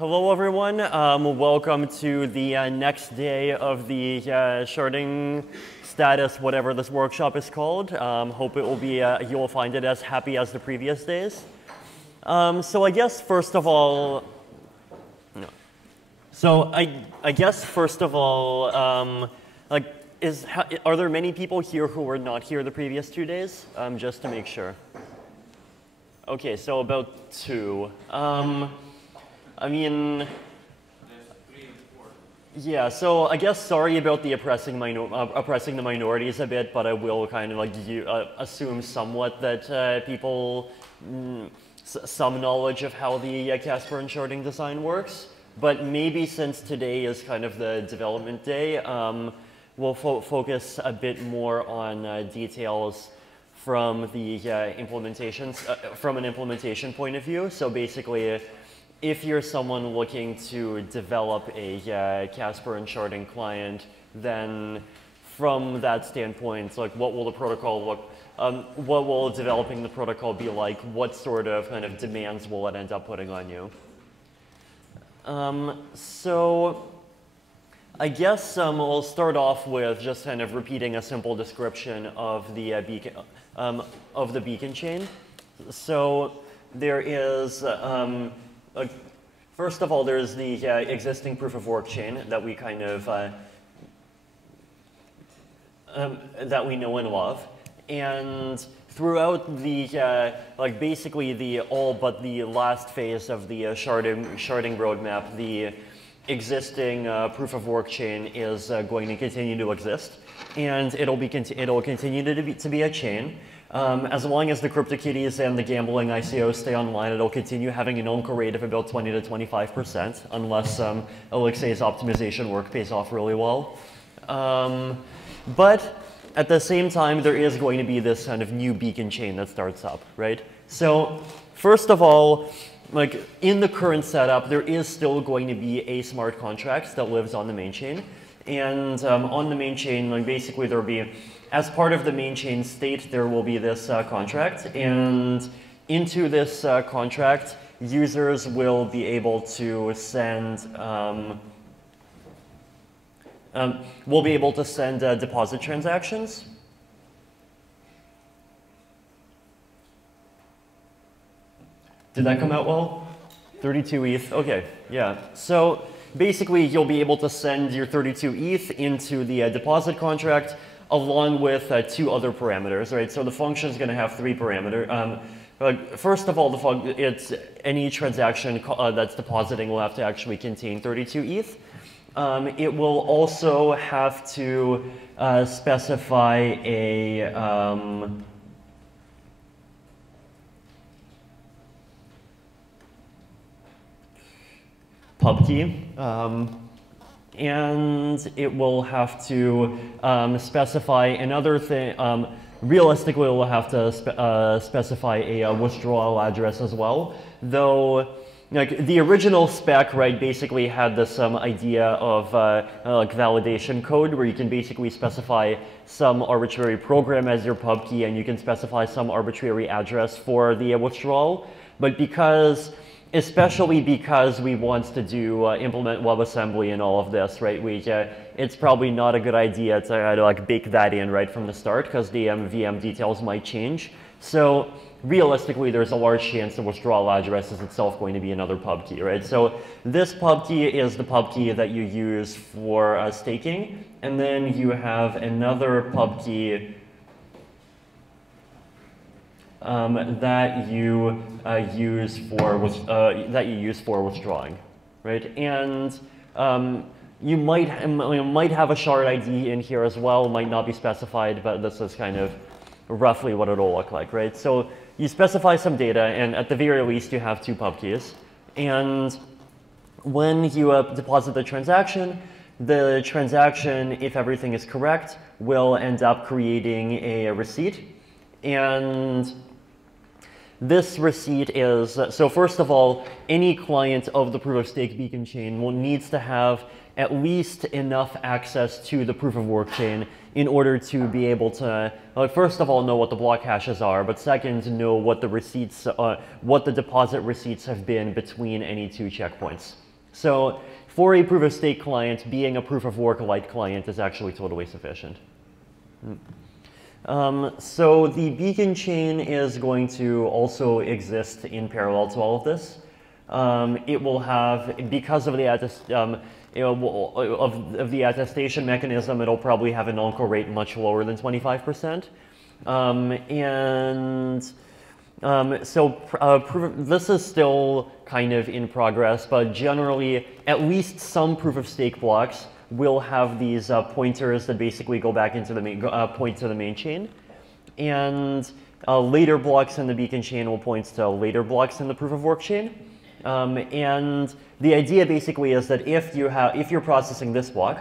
Hello everyone, welcome to the next day of the sharding status, whatever this workshop is called. Hope it will be, you will find it as happy as the previous days. So I guess first of all, are there many people here who were not here the previous 2 days? Just to make sure. Okay, so about 2. I mean, yeah, so I guess sorry about the oppressing the minorities a bit, but I will kind of like assume somewhat that people, some knowledge of how the Casper and sharding design works. But maybe since today is kind of the development day, we'll focus a bit more on details from the from an implementation point of view. So basically, if you're someone looking to develop a Casper and sharding client, then from that standpoint, like what will the protocol look, what will developing the protocol be like? What sort of kind of demands will it end up putting on you? So I guess we'll start off with just kind of repeating a simple description of the beacon chain. So there is first of all, there's the existing proof of work chain that we kind of that we know and love, and throughout the basically the all but the last phase of the sharding roadmap, the existing proof of work chain is going to continue to exist, and it'll continue to be a chain. As long as the CryptoKitties and the gambling ICOs stay online, it'll continue having an onco rate of about 20 to 25%, unless Alexei's optimization work pays off really well. But at the same time, there is going to be this kind of new beacon chain that starts up, right? So first of all, like in the current setup, there is still going to be a smart contract that lives on the main chain. And on the main chain, like basically there will be, as part of the main chain state, there will be this contract, and into this contract, users will be able to send deposit transactions. Did that come out well? 32 ETH. Okay, yeah. So basically, you'll be able to send your 32 ETH into the deposit contract, along with 2 other parameters, right? So the function is going to have 3 parameters. First of all, it's any transaction that's depositing will have to actually contain 32 ETH. It will also have to specify a pub key. And it will have to specify another thing. Realistically, it will have to specify a withdrawal address as well. Though, like the original spec, right, basically had this idea of like validation code, where you can basically specify some arbitrary program as your pub key, and you can specify some arbitrary address for the withdrawal. But especially because we want to implement WebAssembly and all of this, right? It's probably not a good idea to like bake that in right from the start, because the VM details might change. So realistically, there's a large chance the withdrawal address is itself going to be another pub key, right? So this pub key is the pub key that you use for staking, and then you have another pub key that you use for withdrawing, right? And you might have a shard ID in here as well. Might not be specified, but this is kind of roughly what it'll look like, right? So you specify some data, and at the very least, you have 2 pub keys. And when you deposit the transaction, if everything is correct, will end up creating a receipt. And this receipt is, so first of all, any client of the proof of stake beacon chain needs to have at least enough access to the proof of work chain in order to be able to, first of all, know what the block hashes are, but second, know what the receipts, what the deposit receipts have been between any 2 checkpoints. So for a proof of stake client, being a proof of work light client is actually totally sufficient. So the beacon chain is going to also exist in parallel to all of this. It will have, because of the of the attestation mechanism, it'll probably have a non-core rate much lower than 25%. This is still kind of in progress, but generally, at least some proof of stake blocks will have these pointers that basically go back into the main, point to the main chain, and later blocks in the beacon chain will point to later blocks in the proof of work chain. And the idea basically is that if you're processing this block,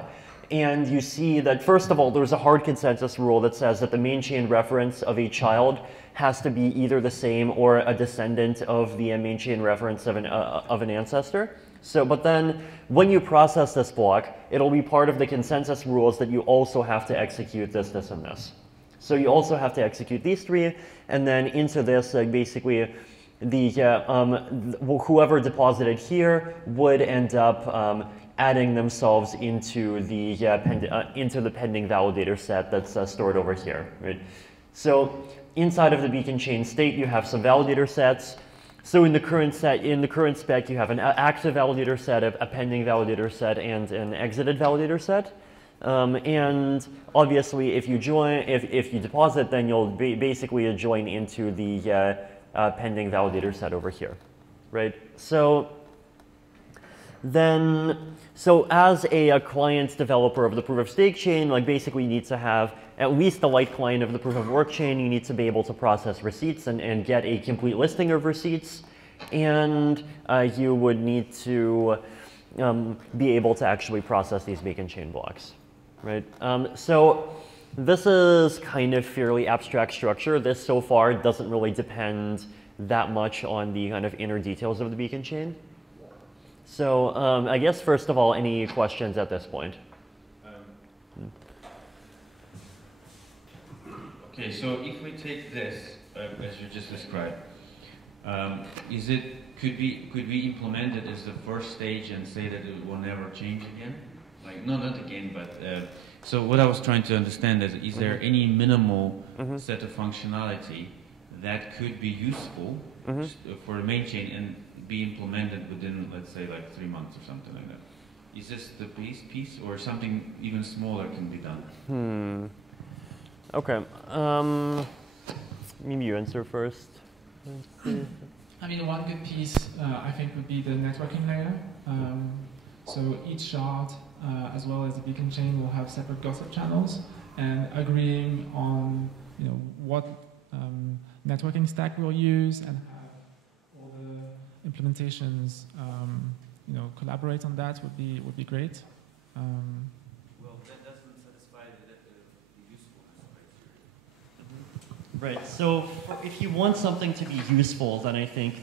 and you see that, first of all, there's a hard consensus rule that says that the main chain reference of a child has to be either the same or a descendant of the main chain reference of an ancestor. So, but then when you process this block, it'll be part of the consensus rules that you also have to execute this, this, and this. So you also have to execute these three, and then into this, basically, whoever deposited here would end up adding themselves into the pending validator set that's stored over here, right? So inside of the beacon chain state, you have some validator sets. So in the current spec, you have an active validator set, a pending validator set, and an exited validator set. And obviously, if you deposit, then you'll basically join into the pending validator set over here, right? So as a client developer of the proof of stake chain, like basically you need to have at least the light client of the proof of work chain. You need to be able to process receipts and get a complete listing of receipts, and you would need to be able to actually process these beacon chain blocks, right? So this is kind of fairly abstract structure. This so far doesn't really depend that much on the kind of inner details of the beacon chain. So I guess first of all, any questions at this point? Okay, so if we take this as you just described, could we implement it as the first stage and say that it will never change again? Like not again, but so what I was trying to understand is there any minimal set of functionality that could be useful for the main chain and be implemented within, let's say, like 3 months or something like that? Is this the base piece, or something even smaller can be done? Okay. Maybe you answer first. I mean, one good piece, I think, would be the networking layer. So each shard, as well as the beacon chain, will have separate gossip channels, and agreeing on, what networking stack we'll use, and have all the implementations, collaborate on that would be great. Well, that doesn't satisfy the usefulness criteria. Right. So if you want something to be useful, then I think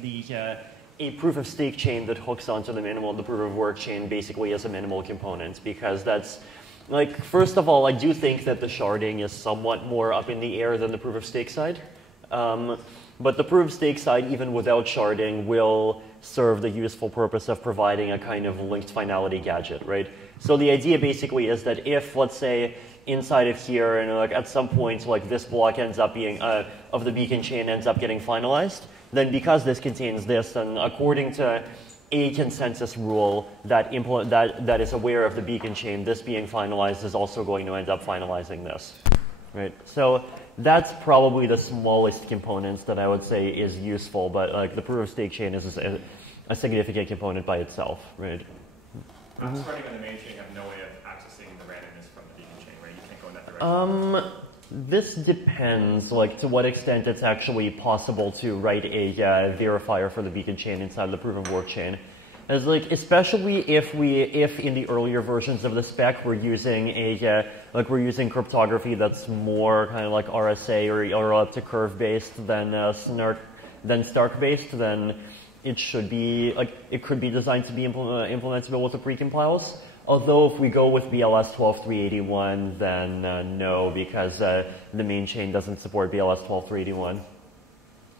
a proof of stake chain that hooks onto the proof of work chain basically is a minimal component, because that's, like, first of all, I do think that the sharding is somewhat more up in the air than the proof of stake side. But the proof of stake side, even without sharding, will serve the useful purpose of providing a kind of linked finality gadget, right? So the idea basically is that if, let's say, inside of here, and like at some point, like this block ends up being of the beacon chain ends up getting finalized, then because this contains this, then according to a consensus rule that is aware of the beacon chain, this being finalized is also going to end up finalizing this, right? So that's probably the smallest components that I would say is useful, but like the proof of stake chain is a significant component by itself, right? Starting on the main chain, you have no way of accessing the randomness from the beacon chain, right? You can't go in that direction. This depends, like, to what extent it's actually possible to write a verifier for the beacon chain inside the proof of work chain. As like, especially if in the earlier versions of the spec we're using cryptography that's more kind of like RSA or up to curve based than Stark based, then it should be it could be designed to be implementable with the precompiles. Although if we go with BLS 12381, then no, because the main chain doesn't support BLS 12381,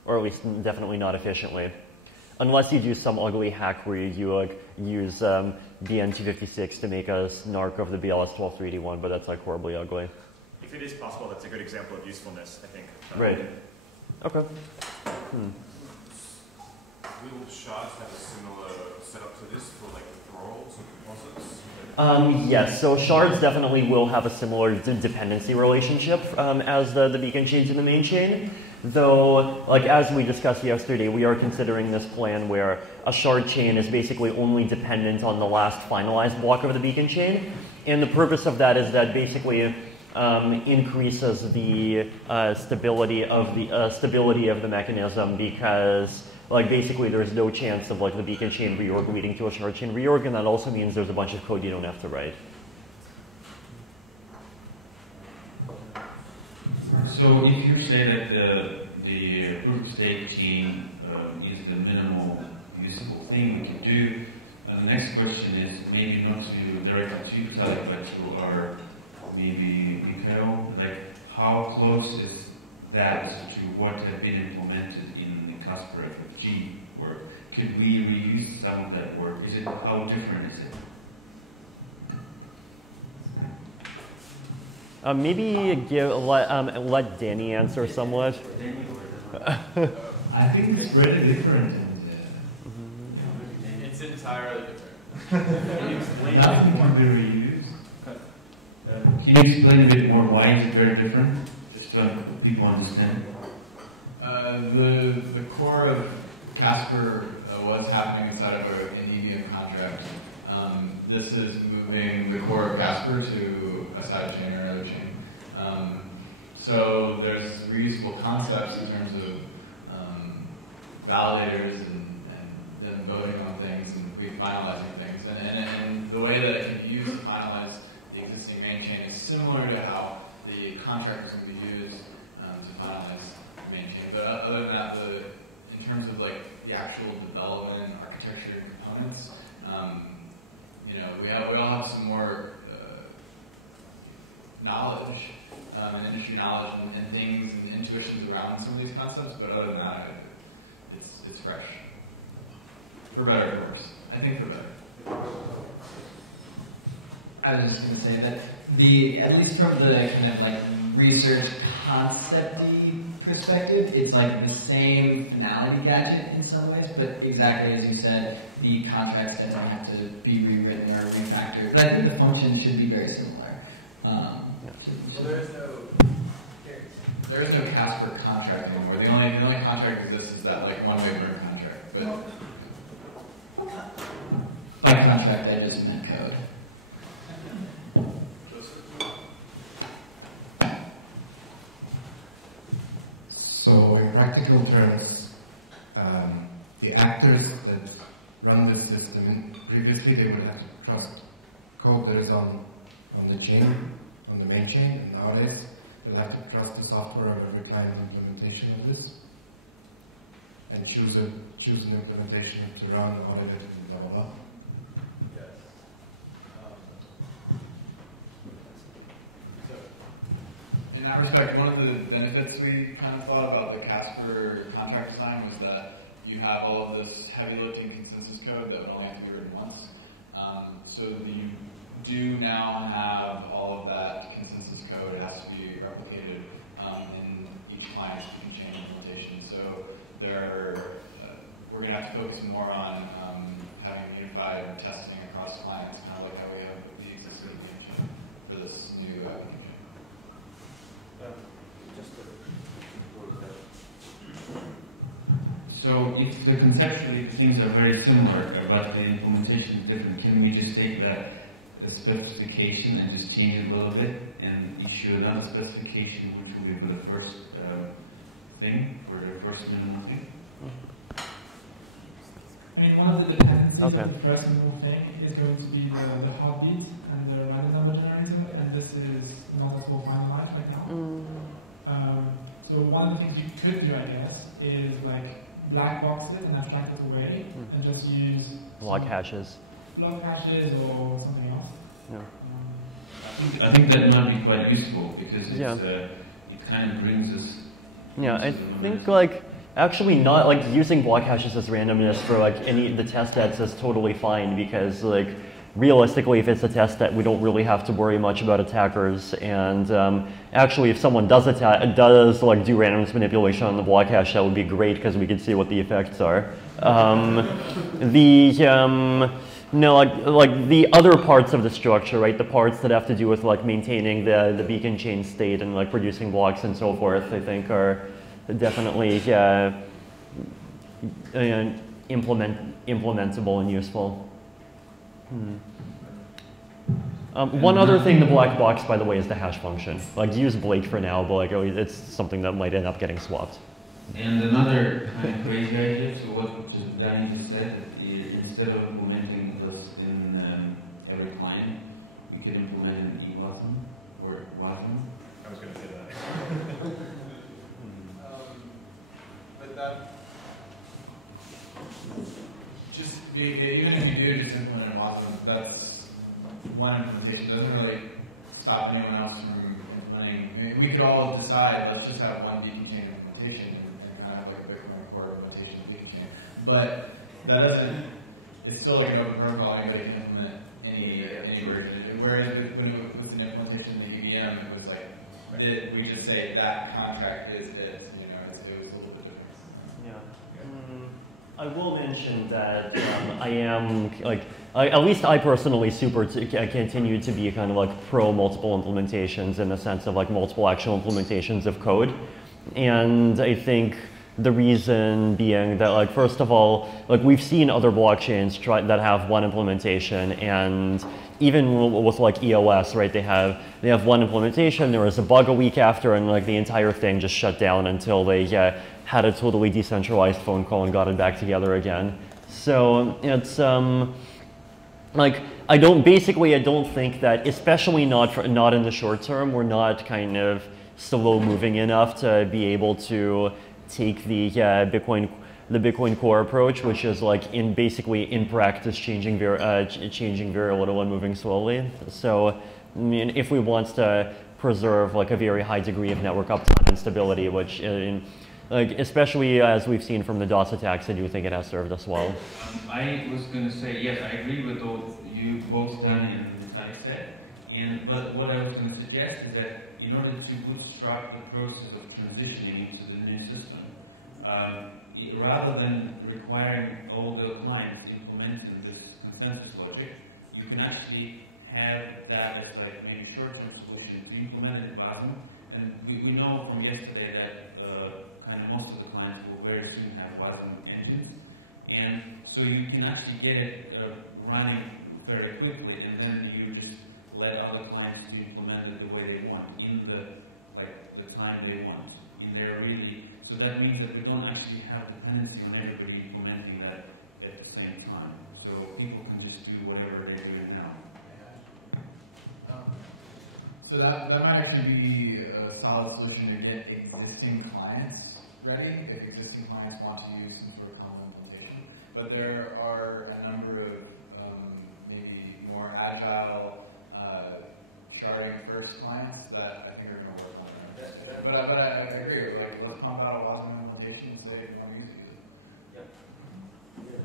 or at least definitely not efficiently. unless you do some ugly hack where you like use BN256 to make a snark of the BLS12381, but that's like horribly ugly. If it is possible, that's a good example of usefulness, I think. Right. Okay. Will shards have a similar setup to this for like withdrawals or deposits? Yes, so shards definitely will have a similar dependency relationship as the beacon chains in the main chain. Though, like as we discussed yesterday, we are considering this plan where a shard chain is basically only dependent on the last finalized block of the beacon chain. And the purpose of that is that basically increases the stability of the mechanism, because like basically there's no chance of like the beacon chain reorg leading to a shard chain reorg, and that also means there's a bunch of code you don't have to write. So if you say that the proof of stake chain is the minimal useful thing we can do, the next question is maybe not to directly to Vitalik, but to our maybe Matteo, like how close is that to what had been implemented in the Casper FFG work? Could we reuse some of that work? Is it, how different is it? Maybe let Danny answer somewhat. I think it's really different. It's entirely different. Can you explain Nothing can be reused. Can you explain a bit more why is it very different? Just so people understand. The core of Casper was happening inside of an EVM contract. This is moving the core of Casper to a sidechain or another chain. So there's reusable concepts in terms of validators and then voting on things and finalizing things. And the way that it can be used to finalize the existing main chain is similar to how the contract is going to be used to finalize the main chain. But other than that, in terms of like the actual development, architecture, and components, we all have some more knowledge and industry knowledge and things and intuitions around some of these concepts. But other than that, it's fresh. For better, of course. I think for better. I was just going to say that at least from the kind of like research concept-y perspective, it's like the same finality gadget in some ways, but exactly as you said, the contracts that don't have to be rewritten or refactored. But I think the function should be very similar. So there is no Casper contract anymore. The only contract that exists is that like one-way burn contract. But by contract, I just meant code. So in practical terms, the actors that run this system, previously they would have to trust code that is on the chain, on the main chain, and nowadays they'll have to trust the software of every kind of implementation of this, and choose an implementation to run, audit it, and blah, blah, blah. in that respect, one of the benefits we kind of thought about the Casper contract design was that you have all of this heavy lifting consensus code that would only have to be written once. So you do now have all of that consensus code. It has to be replicated in each client's chain implementation. So we're going to have to focus more on having unified testing across clients, kind of like how we have the existing chain for this new application. So if conceptually things are very similar, but the implementation is different, can we just take that specification and just change it a little bit and issue another specification which will be for the first thing, for the first minimal thing? I mean, one of the dependencies of the first minimal thing is going to be the heartbeat and the random number generator, and this is not at all finalized right now. So one of the things you could do, I guess, is like black box it and abstract it away and just use block hashes. Block hashes or something else. I think that might be quite useful because it kind of brings us. Yeah, I think like Actually, not like using block hashes as randomness for like the test sets is totally fine, because like realistically, if it's a test that we don't really have to worry much about attackers, and actually if someone does like do randomness manipulation on the block hash, that would be great because we can see what the effects are. No, like the other parts of the structure, right? The parts that have to do with like maintaining the beacon chain state and like producing blocks and so forth, I think are definitely implementable and useful. One other thing, the black box, by the way, is the hash function. Like, use Blake for now, but like it's something that might end up getting swapped. And another kind of crazy idea to what Danny just said, instead of implementing this in every client, we could implement an e-button or button. I was going to say that. But that, just even if you do just implement an Watson, that's one implementation. It doesn't really stop anyone else from implementing. I mean, we could all decide, let's just have one beacon chain implementation and kind of like a Bitcoin core implementation of beacon chain. But that doesn't, it's still like an open protocol, anybody can implement any version. Whereas when it was an implementation in the EVM, it was like, did we just say that contract is it? You know, it was a little bit different. Yeah. I will mention that I am like, at least I personally continue to be kind of like pro multiple implementations, in the sense of like multiple actual implementations of code. And I think the reason being that, like, first of all, like we've seen other blockchains that have one implementation, and even with like EOS, right, they have one implementation, there was a bug a week after, and like the entire thing just shut down until they had a totally decentralized phone call and got it back together again. So it's like I don't think that, especially not in the short term, we're not kind of slow moving enough to be able to take the Bitcoin core approach, which is like basically in practice changing very little and moving slowly. So I mean, if we want to preserve like a very high degree of network uptime and stability, which like especially as we've seen from the DOS attacks, I do think it has served us well. I was going to say, yes, I agree with what you both Danny and Vitalik said. But what I was going to suggest is that in order to bootstrap the process of transitioning into the new system, rather than requiring all the clients implementing this consensus logic, you can actually have that as like maybe short-term solution to implement it in Wasm. And we know from yesterday that kind of most of the clients will very soon have Wasm engines. And so you can actually get it running very quickly, and then you just let other clients to implement it the way they want, in the time they want. So that means that we don't actually have dependency on everybody implementing that at the same time. So people can just do whatever they're doing now. So that might actually be a solid solution to get existing clients ready, if existing clients want to use some sort of common implementation. But there are a number of maybe more agile sharding first clients that I think are going to work on it. But I agree, like, let's pump out a lot of implementations and say if you want to use it. Yeah.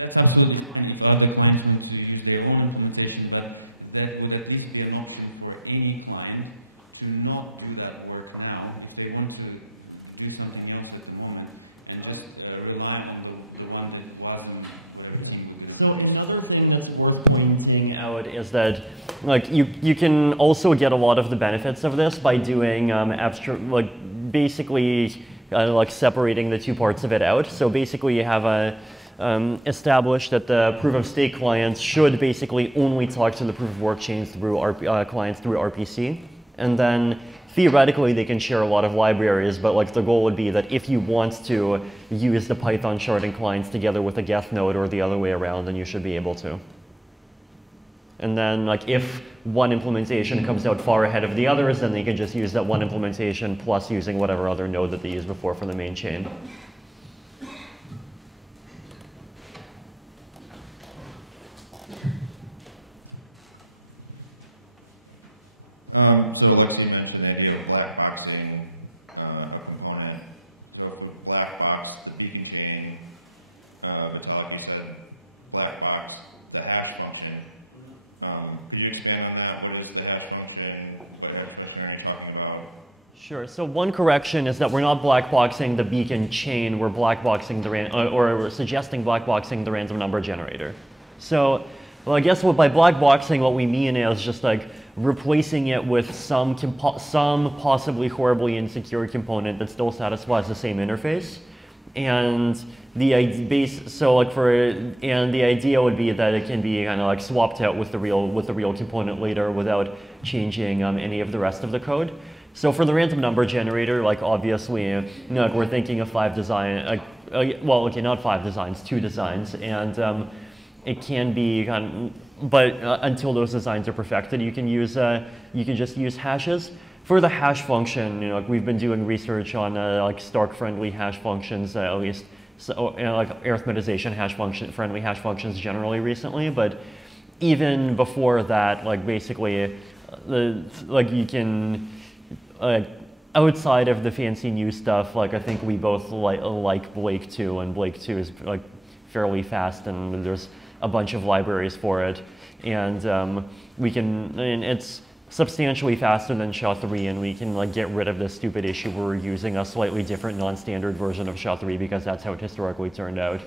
That's absolutely fine if other clients want to use their own implementation, but that would at least be an option for any client to not do that work now if they want to do something else at the moment and just rely on the one that was in whatever team would do. So another thing that's worth pointing out is that, like, you can also get a lot of the benefits of this by doing basically like separating the two parts of it out. So basically you have established that the proof of stake clients should basically only talk to the proof of work chains through clients through RPC, and then theoretically they can share a lot of libraries, but like the goal would be that if you want to use the Python sharding clients together with a Geth node or the other way around, then you should be able to. And then like if one implementation comes out far ahead of the others, then they can just use that one implementation plus using whatever other node that they used before for the main chain. So Lexi mentioned the idea of black boxing a component So with black box, the beacon chain, Vitalik, you said black box, the hash function. Could you expand on that? What is the hash function? What hash function are you talking about? Sure. So one correction is that we're not black boxing the beacon chain. We're black boxing the or we're suggesting black boxing the random number generator. So, well, I guess by black boxing, what we mean is just like replacing it with some possibly horribly insecure component that still satisfies the same interface. And the idea would be that it can be kind of like swapped out with the real component later without changing any of the rest of the code. So for the random number generator, like obviously, like we're thinking of 5 design, well, okay, not 5 designs, 2 designs, and it can be but until those designs are perfected, you can just use hashes. For the hash function, like we've been doing research on like Stark-friendly hash functions, at least, so like arithmetization friendly hash functions generally recently. But even before that, like basically, like you can, outside of the fancy new stuff, like I think we both like Blake 2, and Blake 2 is like fairly fast, and there's a bunch of libraries for it, and and it's substantially faster than SHA-3, and we can like get rid of this stupid issue where we're using a slightly different non-standard version of SHA-3 because that's how it historically turned out.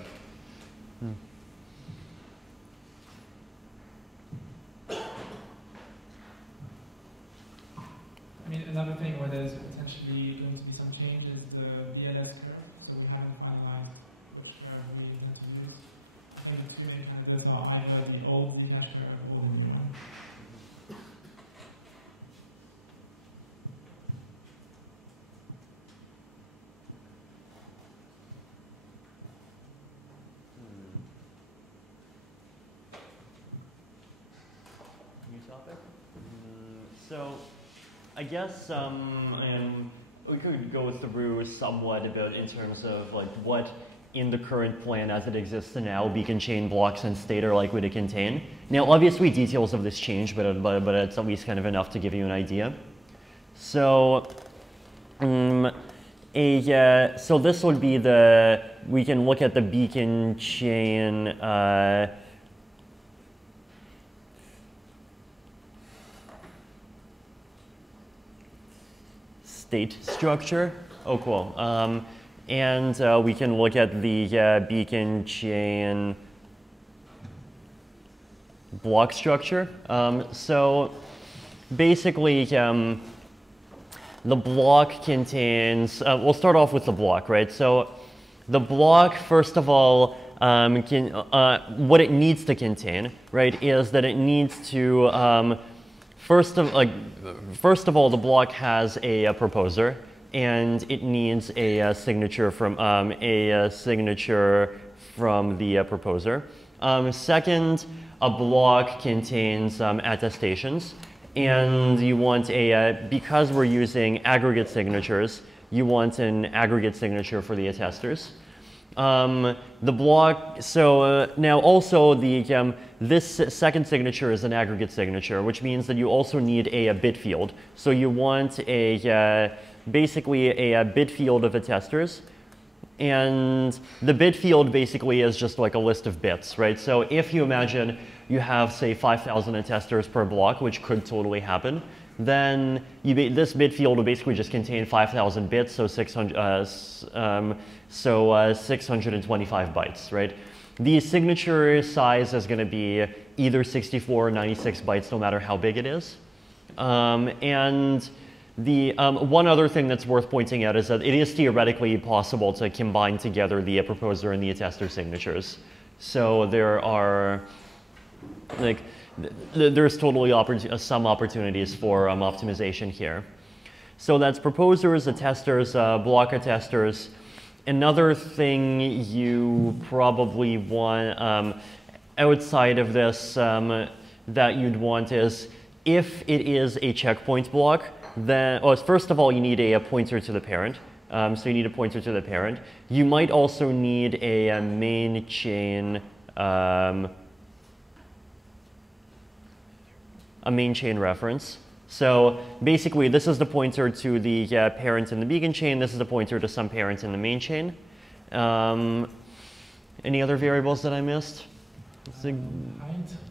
I mean, another thing where there's potentially going to be some change is the VLS curve. So we haven't finalized which curve we intend to use. I think the 2 main candidates are either the old Zcash curve or the new one. New topic? So I guess we could go through somewhat about in terms of like what in the current plan as it exists now beacon chain blocks and state are likely to contain. Now obviously details of this change, but it's at least kind of enough to give you an idea. So so this would be we can look at the beacon chain state structure. Oh, cool. And we can look at the beacon chain block structure. So basically, the block contains, we'll start off with the block, right? So the block, first of all, what it needs to contain, right, is that it needs to, first of all, the block has a proposer, and it needs a signature from the proposer. Second, a block contains attestations, and you want because we're using aggregate signatures, you want an aggregate signature for the attesters. The block, so now also this second signature is an aggregate signature, which means that you also need a bit field. So you want basically a bit field of attesters, and the bit field basically is just like a list of bits, right? So if you imagine you have, say, 5,000 attesters per block, which could totally happen, then this bit field will basically just contain 5,000 bits, so 625 bytes, right? The signature size is going to be either 64 or 96 bytes, no matter how big it is. And the one other thing that's worth pointing out is that it is theoretically possible to combine together the proposer and the attester signatures. So there are, like, there's totally some opportunities for optimization here. So that's proposers, attesters, block attesters. Another thing you probably want outside of this that you'd want is if it is a checkpoint block, then first of all you need a pointer to the parent. So you need a pointer to the parent. You might also need a main chain reference. So basically, this is the pointer to the parent in the beacon chain. This is the pointer to some parent in the main chain. Any other variables that I missed?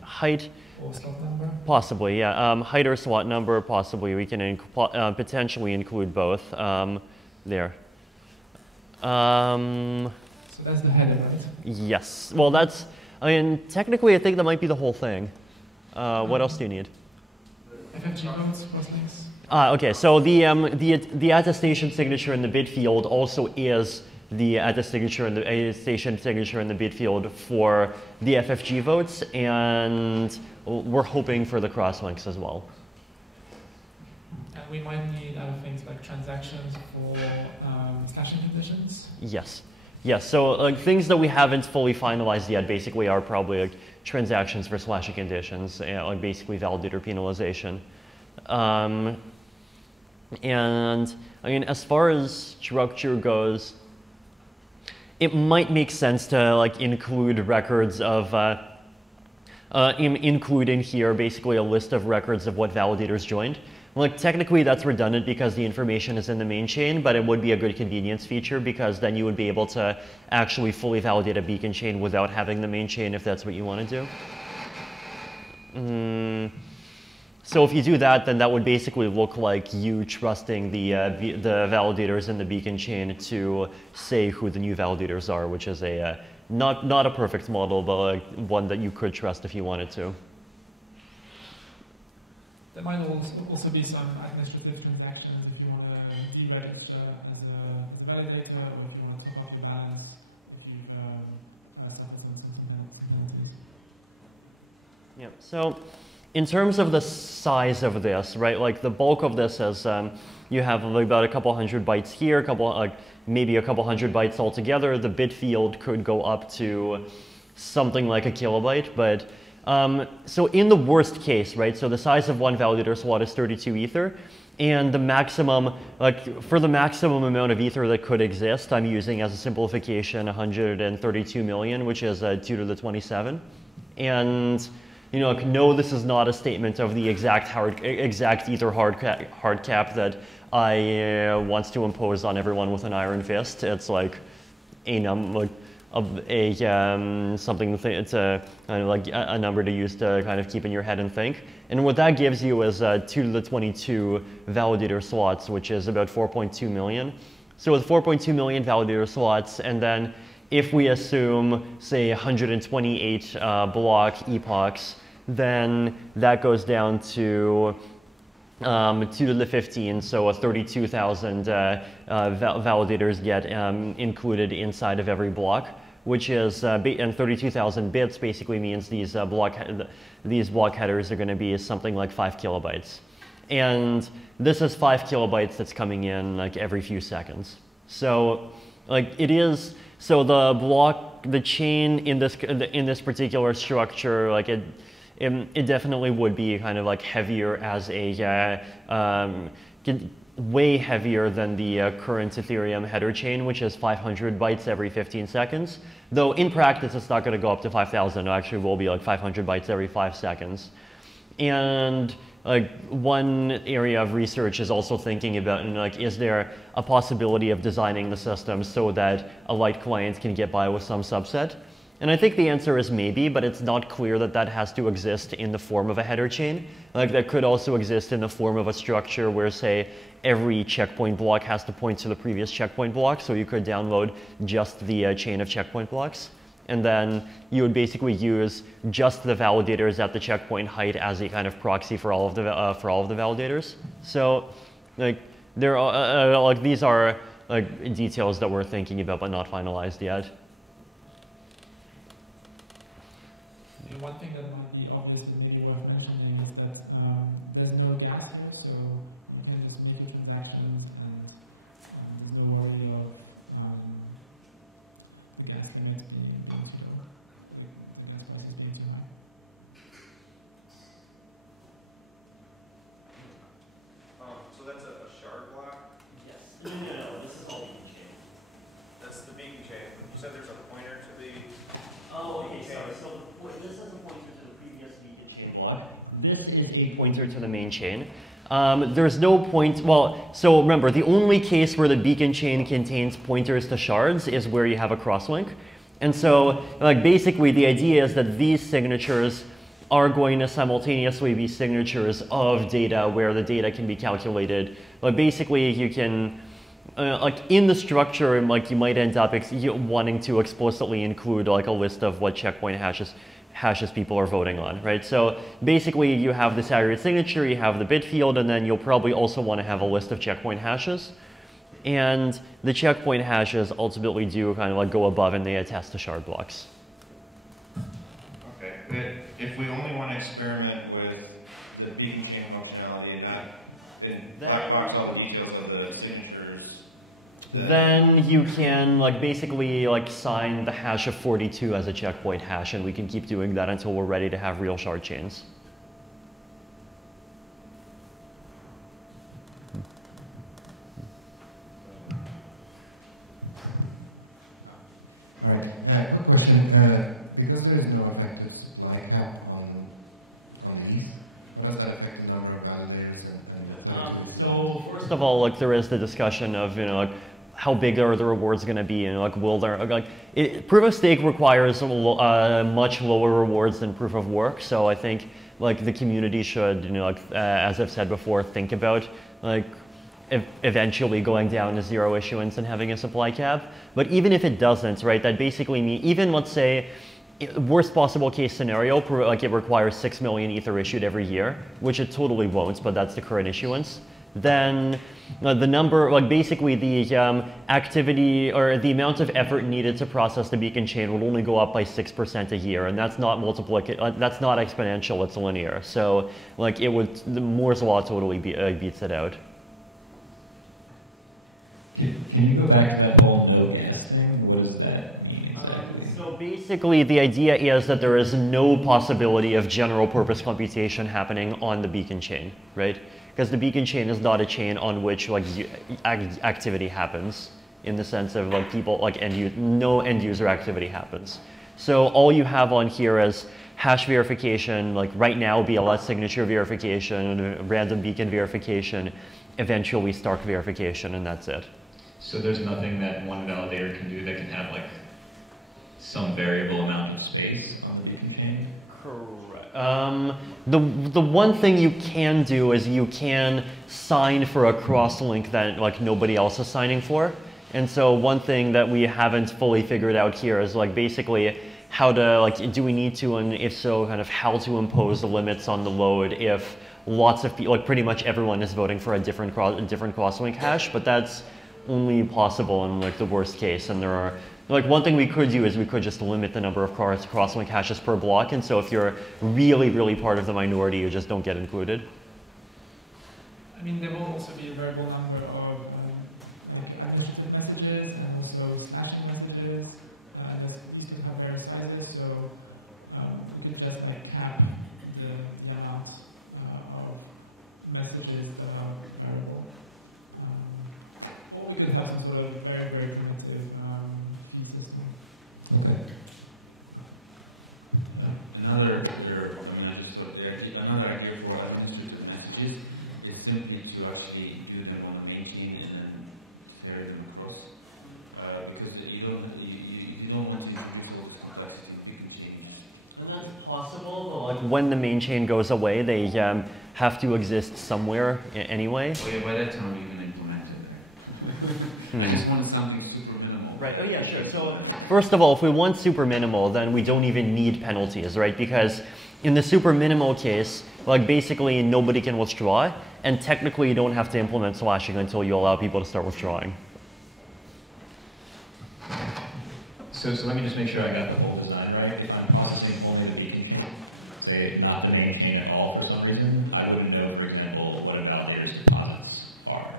Height. Or slot number? Possibly, yeah. Height or slot number, possibly. We can potentially include both there. So that's the header, right? Yes. Well, that's, I mean, technically, I think that might be the whole thing. What else do you need? FFG votes, postings. Okay, so the attestation signature in the bit field also is the attestation signature in the bit field for the FFG votes, and we're hoping for the crosslinks as well. And we might need other things like transactions for slashing conditions. Yes. Yes, so things that we haven't fully finalized yet basically are probably like transactions for slashing conditions, like basically validator penalization. And I mean, as far as structure goes, it might make sense to like include records of, include in here basically a list of records of what validators joined. Like technically that's redundant because the information is in the main chain, but it would be a good convenience feature because then you would be able to actually fully validate a beacon chain without having the main chain if that's what you want to do. So if you do that, then that would basically look like you trusting the validators in the beacon chain to say who the new validators are, which is a not a perfect model, but like one that you could trust if you wanted to. There might also be some administrative transactions if you want to deregister as a validator, or if you want to top up your balance if you've suffered some penalties. Yeah. So in terms of the size of this, right? Like the bulk of this is you have about a couple hundred bytes here, maybe a couple hundred bytes altogether. The bit field could go up to something like a kilobyte, but so in the worst case, right? So the size of one validator slot is 32 ether, and the maximum, like for the maximum amount of ether that could exist, I'm using as a simplification 132 million, which is 2 to the 27, and you know, no, this is not a statement of the exact ether hard cap that I wants to impose on everyone with an iron fist. It's like something it's a kind of like a number to use to kind of keep in your head and think. And what that gives you is 2 to the 22 validator slots, which is about 4.2 million. So with 4.2 million validator slots, and then if we assume, say, 128 block epochs, then that goes down to 2 to the 15, so 32,000 validators get included inside of every block, which is, and 32,000 bits basically means these block headers are going to be something like 5 kilobytes. And this is 5 kilobytes that's coming in like every few seconds. So like it is, so the chain in this particular structure, like it definitely would be kind of like heavier as a, way heavier than the current Ethereum header chain, which is 500 bytes every 15 seconds. Though in practice, it's not going to go up to 5,000. It actually will be like 500 bytes every 5 seconds. And like one area of research is also thinking about, like, is there a possibility of designing the system so that a light client can get by with some subset? And I think the answer is maybe, but it's not clear that that has to exist in the form of a header chain. Like that could also exist in the form of a structure where, say, every checkpoint block has to point to the previous checkpoint block. So you could download just the chain of checkpoint blocks. And then you would basically use just the validators at the checkpoint height as a kind of proxy for all of the validators. So like there are like these are like details that we're thinking about but not finalized yet. One thing that might be obvious and maybe worth mentioning is that there's no gas here, so we can just make the transactions and there's no worry of the gas limits being too low, the gas prices being too high. So that's a shard block? Yes. No, this is all beacon chain. That's the beacon chain. You said there's a pointer to the... Oh, okay, sorry. So this is a pointer to the previous beacon chain block. This is a pointer to the main chain. There's no point, well, so remember, the only case where the beacon chain contains pointers to shards is where you have a crosslink. And so, like, basically the idea is that these signatures are going to simultaneously be signatures of data where the data can be calculated. But basically you can, like in the structure, like you might end up wanting to explicitly include like a list of what checkpoint hashes people are voting on, right? So basically you have this aggregate signature, you have the bit field, and then you'll probably also want to have a list of checkpoint hashes. And the checkpoint hashes ultimately do kind of like go above and they attest to shard blocks. Okay, but if we only want to experiment with the beacon chain functionality and not black box all the details of the signatures, then you can like basically like sign the hash of 42 as a checkpoint hash, and we can keep doing that until we're ready to have real shard chains. All right, quick question. Because there is no effective supply cap on these, how does that affect the number of validators and so first of all, like there is the discussion of, you know, like how big are the rewards going to be, and like will there, like proof of stake requires much lower rewards than proof of work. So I think like the community should, you know, like as I've said before, think about like eventually going down to zero issuance and having a supply cap. But even if it doesn't, right, that basically means, even let's say, worst possible case scenario, like it requires 6 million ether issued every year, which it totally won't, but that's the current issuance. Then the number, like basically the activity or the amount of effort needed to process the beacon chain will only go up by 6% a year, and that's not that's not exponential, it's linear. So like it would, the Moore's law totally beats it out. Can you go back to that whole no gas thing? What does that mean exactly? So basically the idea is that there is no possibility of general purpose computation happening on the beacon chain, right? Because the beacon chain is not a chain on which like activity happens, in the sense of like people, like no end user activity happens. So all you have on here is hash verification, like right now BLS signature verification, random beacon verification, eventually Stark verification, and that's it. So there's nothing that one validator can do that can have like some variable amount of space on the beacon chain? Correct. The one thing you can do is you can sign for a crosslink that like nobody else is signing for. And so one thing that we haven't fully figured out here is like basically how to, like, do we need to, and if so, kind of how to impose the limits on the load if lots of people, like pretty much everyone is voting for a different crosslink hash, but that's only possible in like the worst case. And there are, like, one thing we could do is we could just limit the number of crosslink hashes per block, and so if you're really part of the minority, you just don't get included. I mean, there will also be a variable number of like unrestricted messages and also slashing messages. These can have various sizes, so we could just like cap the amount of messages that are variable. Or we could have some sort of very primitive fee system. Okay. Another idea for unrestricted messages is simply to actually do them on the main chain and then carry them across, because you don't want to introduce all this complexity of beacon chains. And that's possible. Like when the main chain goes away, they have to exist somewhere anyway. Oh yeah, by that time you're going to implement it there. I just wanted something super minimal. Right, oh yeah, sure. So first of all, if we want super minimal, then we don't even need penalties, right? Because in the super minimal case, like basically nobody can withdraw, and technically you don't have to implement slashing until you allow people to start withdrawing. So let me just make sure I got the whole design right. If I'm processing only the beacon chain, say not the main chain at all for some reason, I wouldn't know, for example, what a validator's deposits are.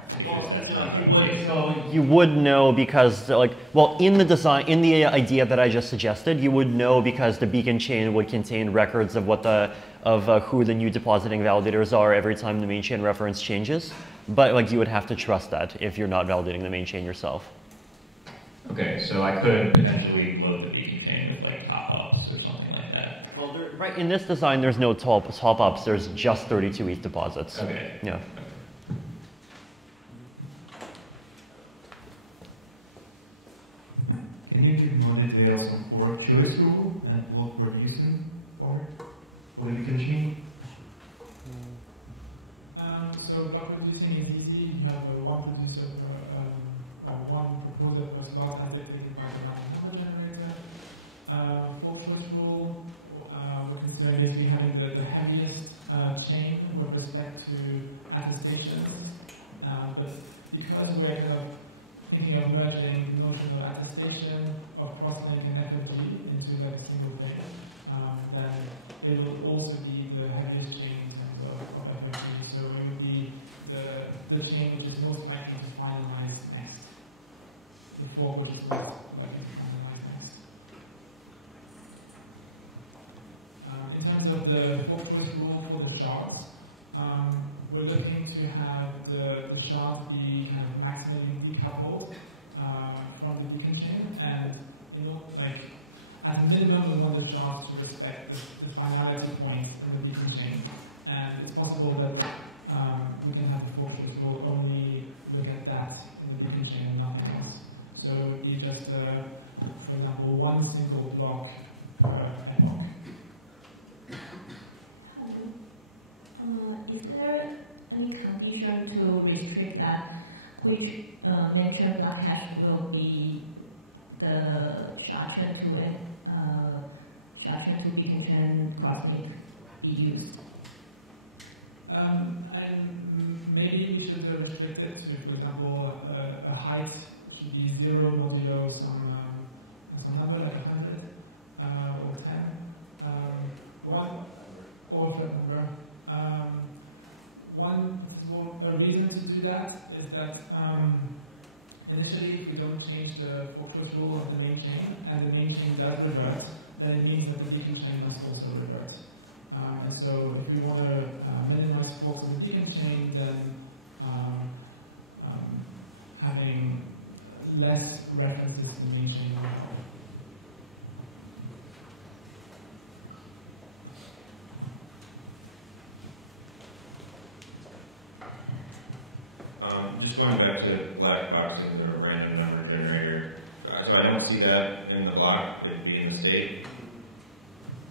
So you would know because, like, well, in the design, in the idea that I just suggested, you would know because the beacon chain would contain records of what who the new depositing validators are every time the main chain reference changes. But like you would have to trust that if you're not validating the main chain yourself. Okay, so I could potentially load the beacon chain with like top-ups or something like that. Well, right in this design, there's no top-ups. There's just 32 ETH deposits. Okay. Yeah. entail some fork choice rule and what we're using for it, for the beacon chain? So block producing is easy. You have one producer per, or one proposer per slot as dictated by the random number generator. Fork choice rule, we're considering basically having the heaviest chain with respect to attestations. But because we're kind of thinking of merging the notion of attestation, of crosslink and FFG into like a single thing, then it will also be the heaviest chain in terms of FFG. So it would be the chain which is most likely to finalize next. The fork which is most likely to finalize next. In terms of the fork choice rule for the shards, we're looking to have the shards be kind of maximally decoupled from the beacon chain, and like at minimum we want the shards to respect the finality points in the beacon chain. And it's possible that we can have the fork choice rule only look at that in the beacon chain and nothing else. So it would be just, for example, one single block per epoch. Is there any condition to restrict that which mentioned block hash will be the shard chain to beacon chain crosslink be used? And maybe we should restrict it to, for example, a height should be 0 modulo some number like 100 or 10, one or flat number. A reason to do that is that initially, if we don't change the fork choice rule of the main chain, and the main chain does revert, then it means that the beacon chain must also revert. And so, if we want to minimize forks in the beacon chain, then having less references to the main chain will help. Just going back to black boxing the random number generator, so I don't see that in the block, it'd be in the state.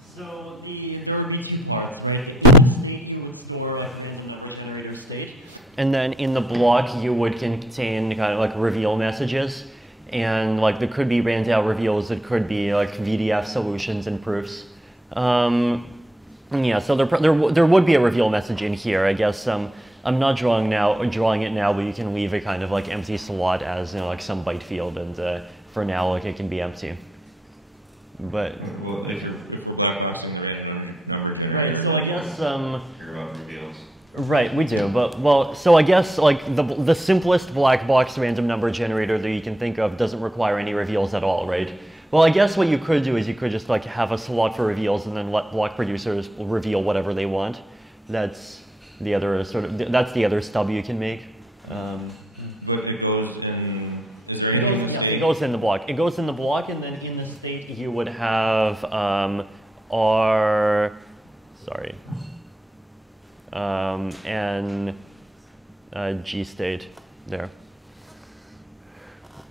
So there would be two parts, right? In the state you would store a random number generator state, and then in the block you would contain kind of like reveal messages, and like there could be random reveals, it could be like VDF solutions and proofs. Yeah, so there would be a reveal message in here, I guess. I'm not drawing it now, but you can leave a kind of like empty slot as like some byte field, and for now like it can be empty. But well, if we're blackboxing the random number generator, right. So I guess hear about reveals. Right, we do. But well, so I guess like the simplest black box random number generator that you can think of doesn't require any reveals at all, right? Well, I guess what you could do is you could just like have a slot for reveals and then let block producers reveal whatever they want. That's the other that's the other stub you can make. But it goes in. Is there anything in the state? It goes in the block. It goes in the block, and then in the state you would have and G state there.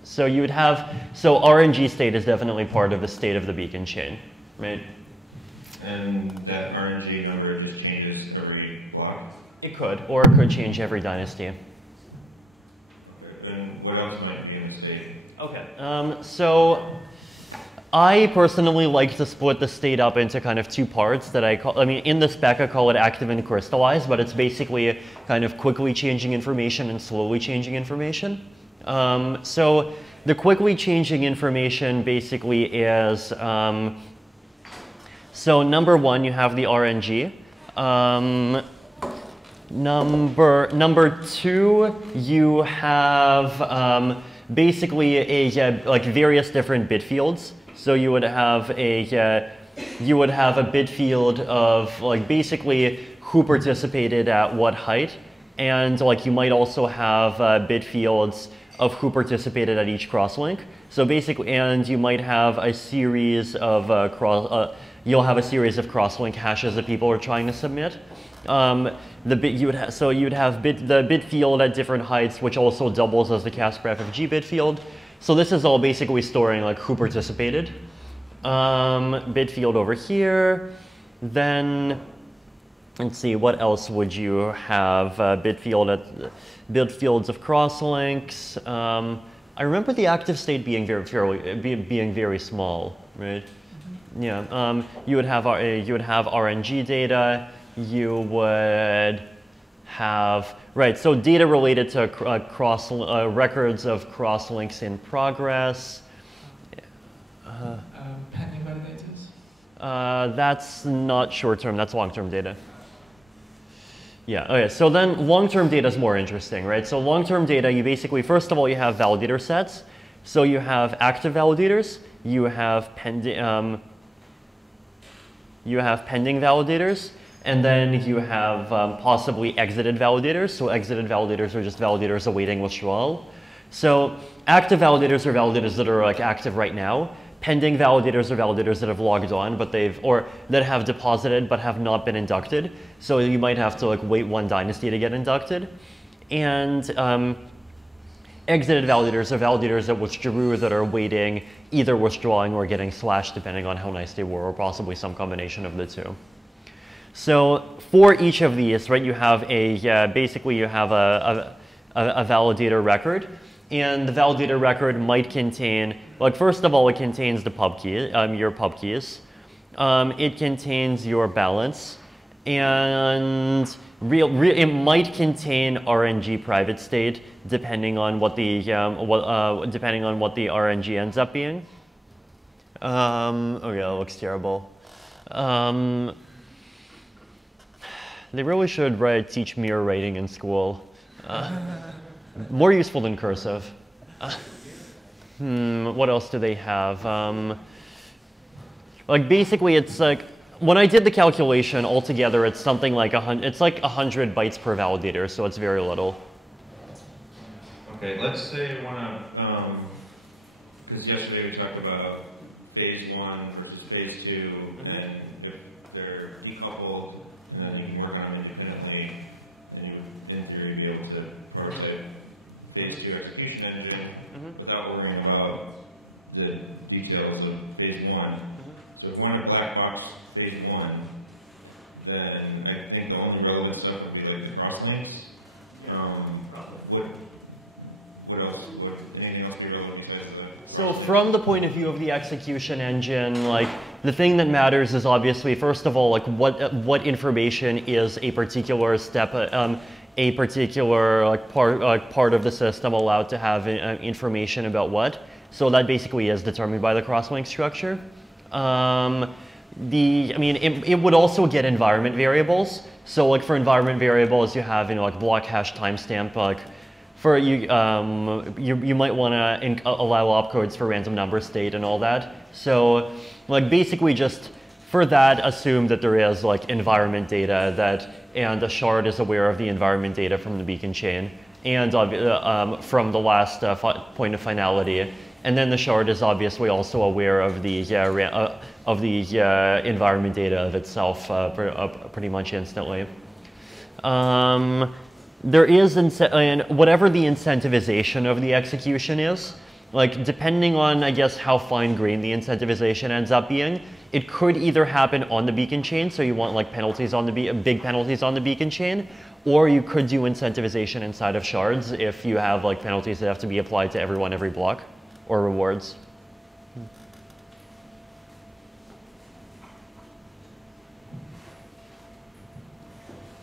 So you would have, so RNG state is definitely part of the state of the beacon chain, right? And that RNG number just changes every block? It could, or it could change every dynasty. Okay. And what else might be in the state? Okay, so I personally like to split the state up into kind of two parts that I call, I mean, in the spec I call it active and crystallized, but it's basically kind of quickly changing information and slowly changing information. So the quickly changing information basically is, so number one, you have the RNG. Number two, you have basically like various different bit fields. So you would have a bit field of like basically who participated at what height, and like you might also have bit fields of who participated at each crosslink. So basically, and you might have a series of you'll have a series of crosslink hashes that people are trying to submit. The bit field at different heights, which also doubles as the Casper FFG bit field. So this is all basically storing like who participated. Bit field over here. Then let's see, what else would you have? Bit fields of crosslinks. I remember the active state being very small, right? Yeah. You would have RNG data. You would have so data related to records of crosslinks in progress. Pending validators? That's not short-term, that's long-term data. Yeah, okay, so then long-term data is more interesting, right? So long-term data, you basically, first of all, you have validator sets. So you have active validators, you have pending validators, and then you have possibly exited validators. So exited validators are just validators awaiting withdrawal. So active validators are validators that are like active right now. Pending validators are validators that have logged on, but that have deposited but have not been inducted. So you might have to like wait one dynasty to get inducted. And exited validators are validators that withdrew that are waiting, either withdrawing or getting slashed, depending on how nice they were, or possibly some combination of the two. So for each of these, right, you have basically you have a validator record. And the validator record might contain, like, first of all, it contains the pub key, your pub keys. It contains your balance, and it might contain RNG private state, depending on what the RNG ends up being. Okay, that looks terrible. They really should teach mirror writing in school. More useful than cursive. What else do they have? Like basically, it's like when I did the calculation altogether, it's something like 100 bytes per validator, so it's very little. Okay, let's say I want to, because yesterday we talked about phase 1 versus phase 2, and if they're decoupled, and then you can work on them independently, and you, in theory, be able to parse a phase 2 execution engine without worrying about the details of phase 1. So if we want a black box phase 1, then I think the only relevant stuff would be like the crosslinks. What else? Anything else be relevant besides that? So from the point of view of the execution engine, like the thing that matters is obviously, first of all, like what information is a particular step, a particular part of the system allowed to have information about what. So that basically is determined by the crosslink structure. It would also get environment variables. So like for environment variables, you have like block hash timestamp. Like for you might want to allow opcodes for random number state and all that. So like basically just for that, assume that there is like environment data and the shard is aware of the environment data from the beacon chain and from the last point of finality. And then the shard is obviously also aware of the environment data of itself pretty much instantly. There is, whatever the incentivization of the execution is, like depending on, I guess, how fine-grained the incentivization ends up being, it could either happen on the beacon chain, so you want like penalties on the big penalties on the beacon chain, or you could do incentivization inside of shards if you have like penalties that have to be applied to everyone every block, or rewards.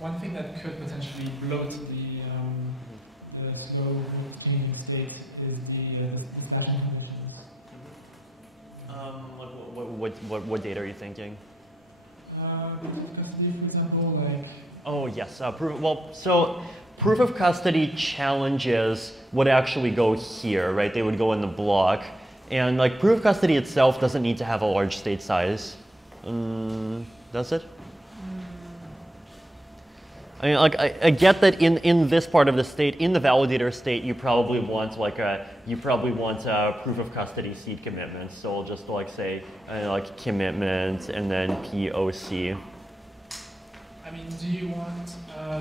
One thing that could potentially bloat the slow changing state is the stashing conditions. What data are you thinking? Custody, for example, like. Oh yes, proof of custody challenges would actually go here, right? They would go in the block, and like proof of custody itself doesn't need to have a large state size. Does it? I mean, like I get that in this part of the state, in the validator state, you probably want proof of custody seed commitments. So I'll just like say like commitment and then POC. I mean, do you want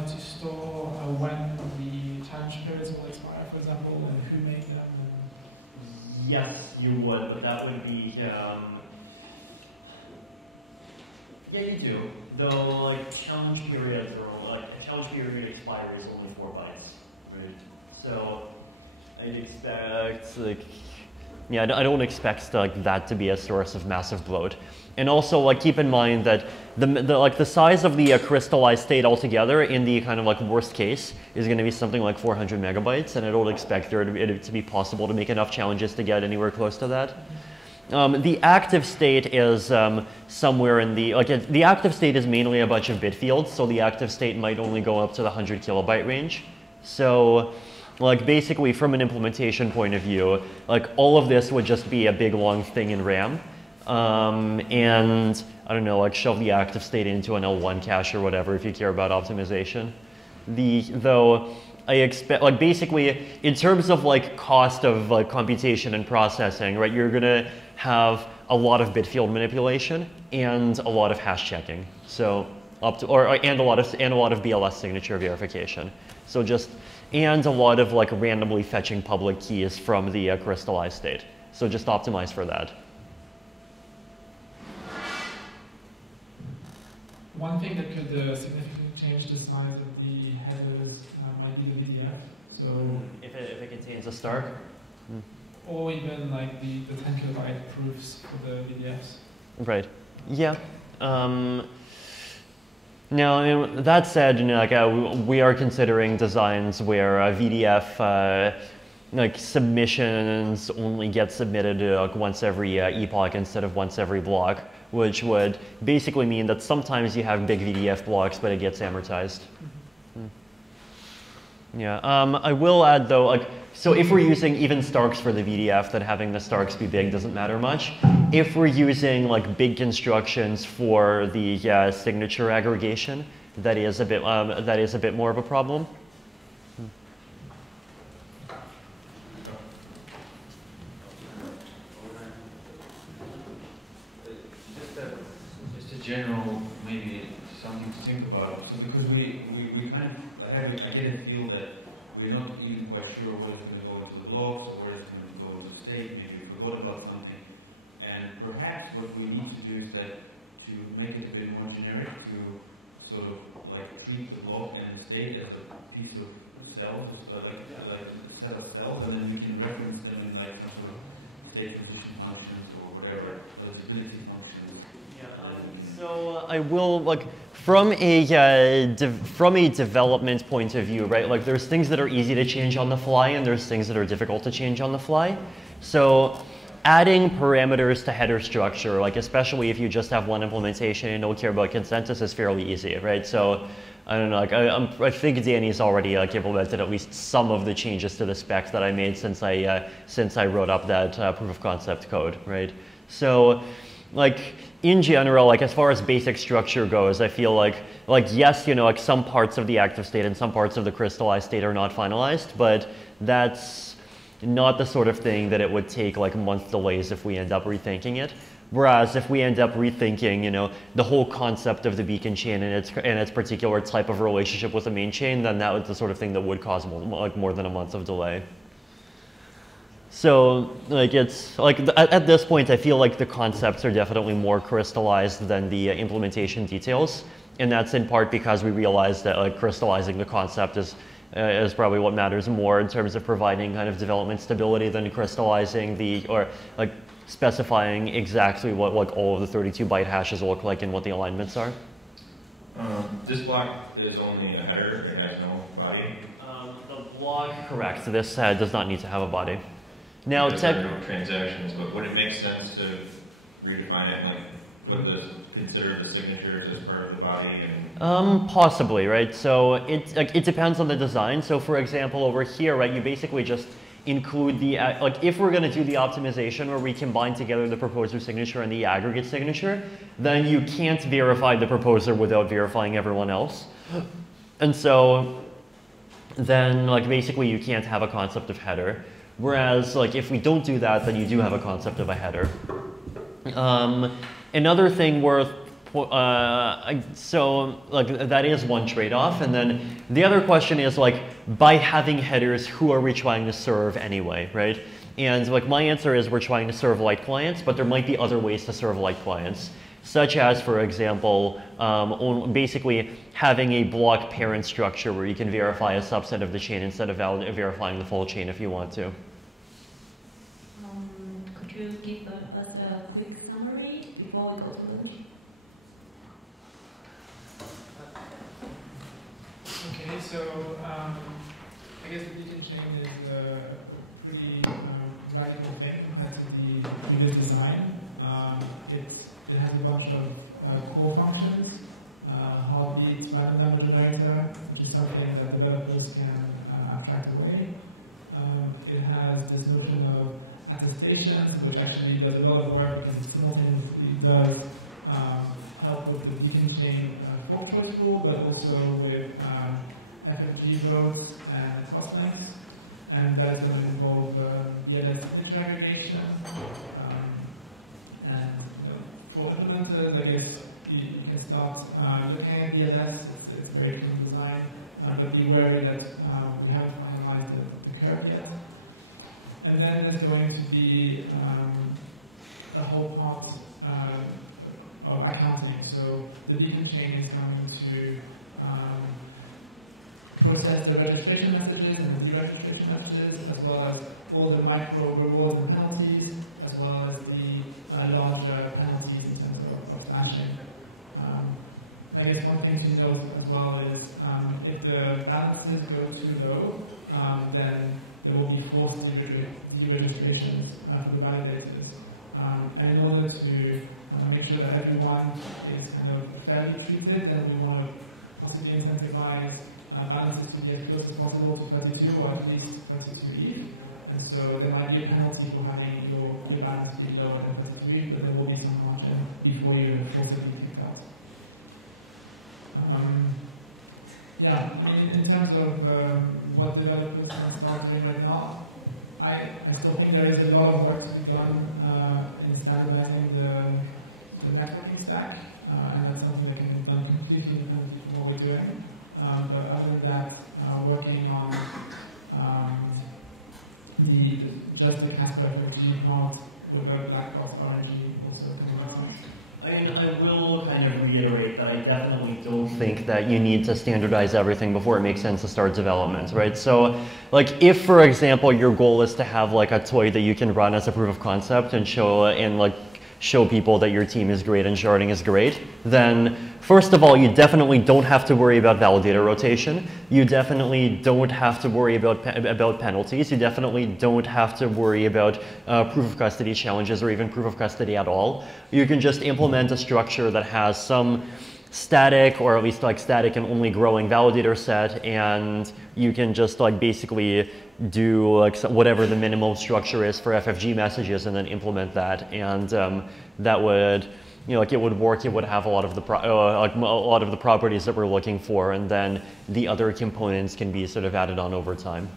to store when the challenge periods will expire, for example, and who made them? Yes, you would, but that would be, yeah, you do. Though, like, challenge periods are, like, a challenge period expiry is only 4 bytes, right? So, I'd expect, like, yeah, I don't expect like that to be a source of massive bloat. And also, like, keep in mind that the size of the crystallized state altogether in the kind of like worst case is going to be something like 400 megabytes, and I don't expect it to be possible to make enough challenges to get anywhere close to that. The active state is somewhere in the, like, the active state is mainly a bunch of bit fields, so the active state might only go up to the 100 kilobyte range. So, like, basically from an implementation point of view, like, all of this would just be a big long thing in RAM. And I don't know, like, shove the active state into an L1 cache or whatever if you care about optimization. Though I expect, like, basically in terms of like cost of like computation and processing, right, you're gonna have a lot of bit field manipulation and a lot of hash checking. So and a lot of BLS signature verification. So and a lot of like randomly fetching public keys from the crystallized state. So just optimize for that. One thing that could significantly change the size of the headers might be the VDF. So if it contains a Stark? Or even like the 10 kilobyte proofs for the VDFs. Right. Yeah. Now, I mean, that said, you know, like, we are considering designs where VDF like submissions only get submitted like once every epoch instead of once every block, which would basically mean that sometimes you have big VDF blocks, but it gets amortized. Yeah, I will add though, like, so if we're using even Starks for the VDF, then having the Starks be big doesn't matter much. If we're using like big constructions for the signature aggregation, that is a bit more of a problem. Just a general, maybe something to think about. So because we kind of, I get a feel that we're not even quite sure what is going to go into the blocks or what is going to go into state. Maybe we forgot about something. And perhaps what we need to do is that to make it a bit more generic, to sort of like treat the block and the state as a piece of cells, like a set of cells, and then we can reference them in like some sort of state transition functions or whatever, eligibility functions. So I will, like, from a development point of view, right? Like, there's things that are easy to change on the fly, and there's things that are difficult to change on the fly. So adding parameters to header structure, like especially if you just have one implementation and don't care about consensus, is fairly easy, right? So I don't know, like I think Danny's already like implemented at least some of the changes to the spec that I made since I wrote up that proof of concept code, right? So, like, in general, like as far as basic structure goes, I feel like yes, you know, like some parts of the active state and some parts of the crystallized state are not finalized, but that's not the sort of thing that it would take like month delays if we end up rethinking it. Whereas if we end up rethinking, you know, the whole concept of the beacon chain and its particular type of relationship with the main chain, then that was the sort of thing that would cause more than a month of delay. So, like, it's like at this point, I feel like the concepts are definitely more crystallized than the implementation details, and that's in part because we realized that like crystallizing the concept is probably what matters more in terms of providing kind of development stability than crystallizing or like specifying exactly what like all of the 32-byte hashes look like and what the alignments are. This block is only a header; it has no body. The block, correct. This does not need to have a body. Now, there are no transactions, but would it make sense to redefine it, like consider the signatures as part of the body? And possibly, right? So it depends on the design. So for example, over here, right, you basically just include the like if we're going to do the optimization where we combine together the proposer signature and the aggregate signature, then you can't verify the proposer without verifying everyone else, and so then like basically you can't have a concept of header. Whereas, like, if we don't do that, then you do have a concept of a header. Another thing worth So like that is one trade-off, and then the other question is like, by having headers, who are we trying to serve anyway, right? And like my answer is we're trying to serve light clients, but there might be other ways to serve light clients, such as, for example, basically having a block parent structure where you can verify a subset of the chain instead of verifying the full chain if you want to. Could you give us a quick summary before we go to lunch? Okay, so I guess the beacon chain is a pretty radical thing compared to the previous design. It has a bunch of core functions, heartbeats, random number generator, which is something that developers can abstract away. It has this notion of attestations, which actually does a lot of work and simultaneously does help with the beacon chain fault choice rule, but also with FFG rows and crosslinks. And that's going to involve DLS image aggregation. And for implementers, I guess you can start looking at DLS. It's very clean design, but be wary that we haven't finalized the curve yet. And then there's going to be a whole part of accounting. So the beacon chain is going to process the registration messages and the deregistration messages, as well as all the micro rewards and penalties, as well as the larger penalties in terms of slashing. I guess one thing to note as well is if the balances go too low, then there will be forced deregistrations for the validators. And in order to make sure that everyone is kind of fairly treated, then we want to possibly incentivize balances to be as close as possible to 32 or at least 32 ETH. And so there might be a penalty for having your balance be lower than 32 ETH, but there will be some margin before you force it to be kicked out. Yeah, I mean, in terms of what developers can start doing right now, I still think there is a lot of work to be done in standardizing the networking stack, and that's something that can be done completely independently from what we're doing. But other than that, working on just the Casper FFG part with a black box RNG also can. I will kind of reiterate that I definitely don't think that you need to standardize everything before it makes sense to start development, right? So, like, if, for example, your goal is to have like a toy that you can run as a proof of concept and show people that your team is great and sharding is great, then first of all, you definitely don't have to worry about validator rotation. You definitely don't have to worry about penalties. You definitely don't have to worry about proof of custody challenges or even proof of custody at all. You can just implement a structure that has some static, or at least like static and only growing validator set, and you can just like basically do like whatever the minimal structure is for FFG messages and then implement that, and that would, you know, like it would work. It would have a lot of the properties that we're looking for, and then the other components can be sort of added on over time.